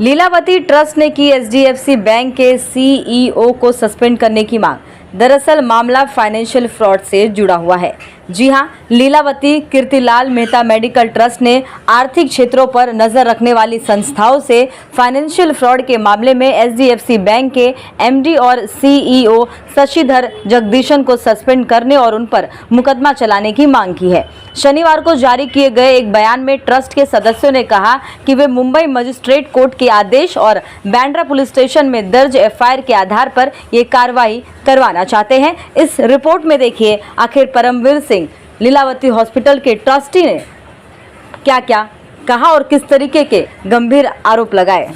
Lilavati trust ने की HDFC bank के सीईओ को सस्पेंड करने की मांग। दरअसल मामला फाइनेंशियल फ्रॉड से जुड़ा हुआ है। जी हां, लीलावती कीर्तिलाल मेहता मेडिकल ट्रस्ट ने आर्थिक क्षेत्रों पर नजर रखने वाली संस्थाओं से फाइनेंशियल फ्रॉड के मामले में एचडीएफसी बैंक के एमडी और सीईओ शशिधर जगदीशन को सस्पेंड करने और उन पर मुकदमा चलाने की मांग की है। शनिवार को जारी किए गए एक बयान में ट्रस्ट के सदस्यों ने कहा कि वे मुंबई मजिस्ट्रेट कोर्ट के आदेश और बांद्रा पुलिस स्टेशन में दर्ज एफआईआर के आधार पर ये कार्रवाई करवाना चाहते हैं। इस रिपोर्ट में देखिए आखिर परमवीर सिंह लीलावती हॉस्पिटल के ट्रस्टी ने क्या क्या कहा और किस तरीके के गंभीर आरोप लगाए।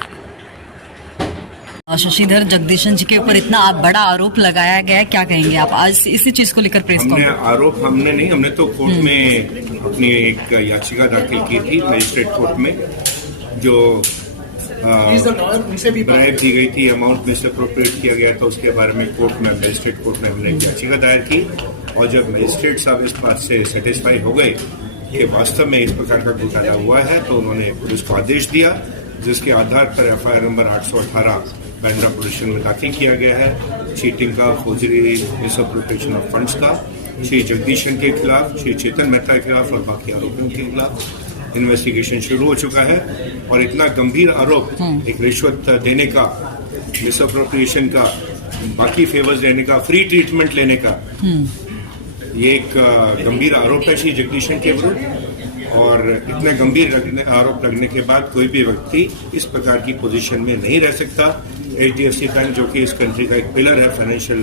शशिधर जगदीशन जी के ऊपर इतना बड़ा आरोप लगाया गया है, क्या कहेंगे आप आज इसी चीज को लेकर प्रेस कॉन्फ्रेंस? हमने तो कोर्ट में अपनी एक याचिका दाखिल की थी मजिस्ट्रेट कोर्ट में, जो ब्राइब दी गई थी, अमाउंट में से अप्रोप्रिएट किया गया था, उसके बारे में कोर्ट में मजिस्ट्रेट कोर्ट में हमने एक याचिका दायर की। और जब मजिस्ट्रेट साहब इस बात से सेटिस्फाई हो गए कि वास्तव में इस प्रकार का घोटाला हुआ है, तो उन्होंने पुलिस को आदेश दिया, जिसके आधार पर FIR number 818 Bandra police station में दाखिल किया गया है। चीटिंग का, फौजरी, मिसअप्रोप्रिएशन ऑफ फंड्स का श्री जगदीशन के खिलाफ, श्री चेतन मेहता के खिलाफ और बाकी आरोपियों के खिलाफ इन्वेस्टिगेशन शुरू हो चुका है। और इतना गंभीर आरोप, एक रिश्वत देने का, मिसअप्रोप्रिएशन का, बाकी फेवर्स देने का, फ्री ट्रीटमेंट लेने का, ये एक गंभीर आरोप है श्री जगदीशन के विरुद्ध। और इतने गंभीर आरोप लगने के बाद कोई भी व्यक्ति इस प्रकार की पोजीशन में नहीं रह सकता। एचडीएफसी बैंक, जो कि इस कंट्री का एक पिलर है फाइनेंशियल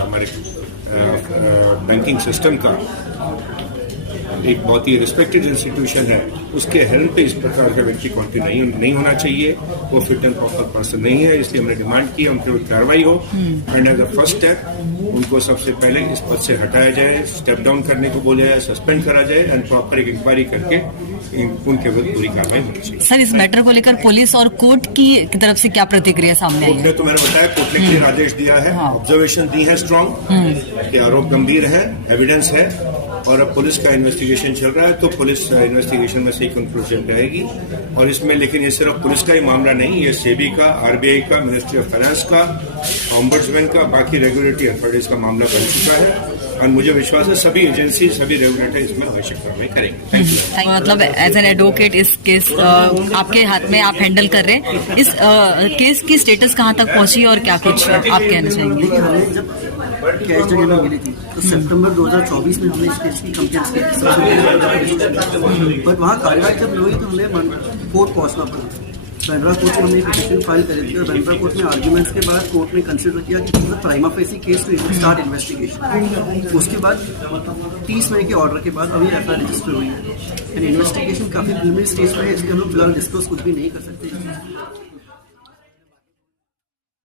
हमारे बैंकिंग सिस्टम का, एक बहुत ही रिस्पेक्टेड इंस्टीट्यूशन है, उसके हेल्प पे इस प्रकार का व्यक्ति कंटिन्यू नहीं होना चाहिए। वो फिट एंड प्रॉपर पर्सन नहीं है, इसलिए हमने डिमांड की उनके ऊपर कार्रवाई हो। And as a first step उनको सबसे पहले इस पद से हटाया जाए, स्टेप डाउन करने को बोला जाए, सस्पेंड करा जाए एंड प्रॉपर एक इंक्वायरी करके उनके विरुद्ध पूरी कार्रवाई होनी चाहिए। सर, इस मैटर को लेकर पुलिस और कोर्ट की तरफ से क्या प्रतिक्रिया सामने आई है? तो मैंने बताया, कोर्ट ने क्लियर आदेश दिया है, ऑब्जर्वेशन दी है स्ट्रॉन्ग कि आरोप गंभीर है, एविडेंस है, और अब पुलिस का इन्वेस्टिगेशन चल रहा है, तो पुलिस इन्वेस्टिगेशन में से कंक्लूजन रहेगी। और इसमें लेकिन ये सिर्फ पुलिस का ही मामला नहीं, ये सेबी का, आरबीआई का, मिनिस्ट्री ऑफ फाइनेंस का, ऑम्बड्समैन का, बाकी रेगुलेटरी अथॉरिटीज का मामला बन चुका है। और मुझे विश्वास है सभी एजेंसी, सभी रेगुलेटर इसमें आवश्यक कार्रवाई करेंगे। मतलब एज एन एडवोकेट इस केस आपके हाथ में, आप हैंडल कर रहे हैं, इस केस की स्टेटस कहाँ तक पहुंची और क्या कुछ आप कहना चाहेंगे? कैश डिलीवर मिली थी तो सितंबर 2024 में हमने इस केस की कंप्लेंट की, बट वहाँ कार्रवाई जब हुई तो हमें कोर्ट पहुँचना पड़ा। बांद्रा कोर्ट में हमने पिटीशन फाइल करी थी और बांद्रा कोर्ट में आर्ग्यूमेंट्स के बाद कोर्ट ने कंसिडर किया कि prima facie case to start investigation. उसके बाद 30 मई के ऑर्डर के बाद अभी एफआईआर रजिस्टर हुई है। इन्वेस्टिगेशन काफी प्रीलिमिनरी स्टेज पर है, इसलिए हम लोग फिलहाल डिस्कस कुछ भी नहीं कर सकते।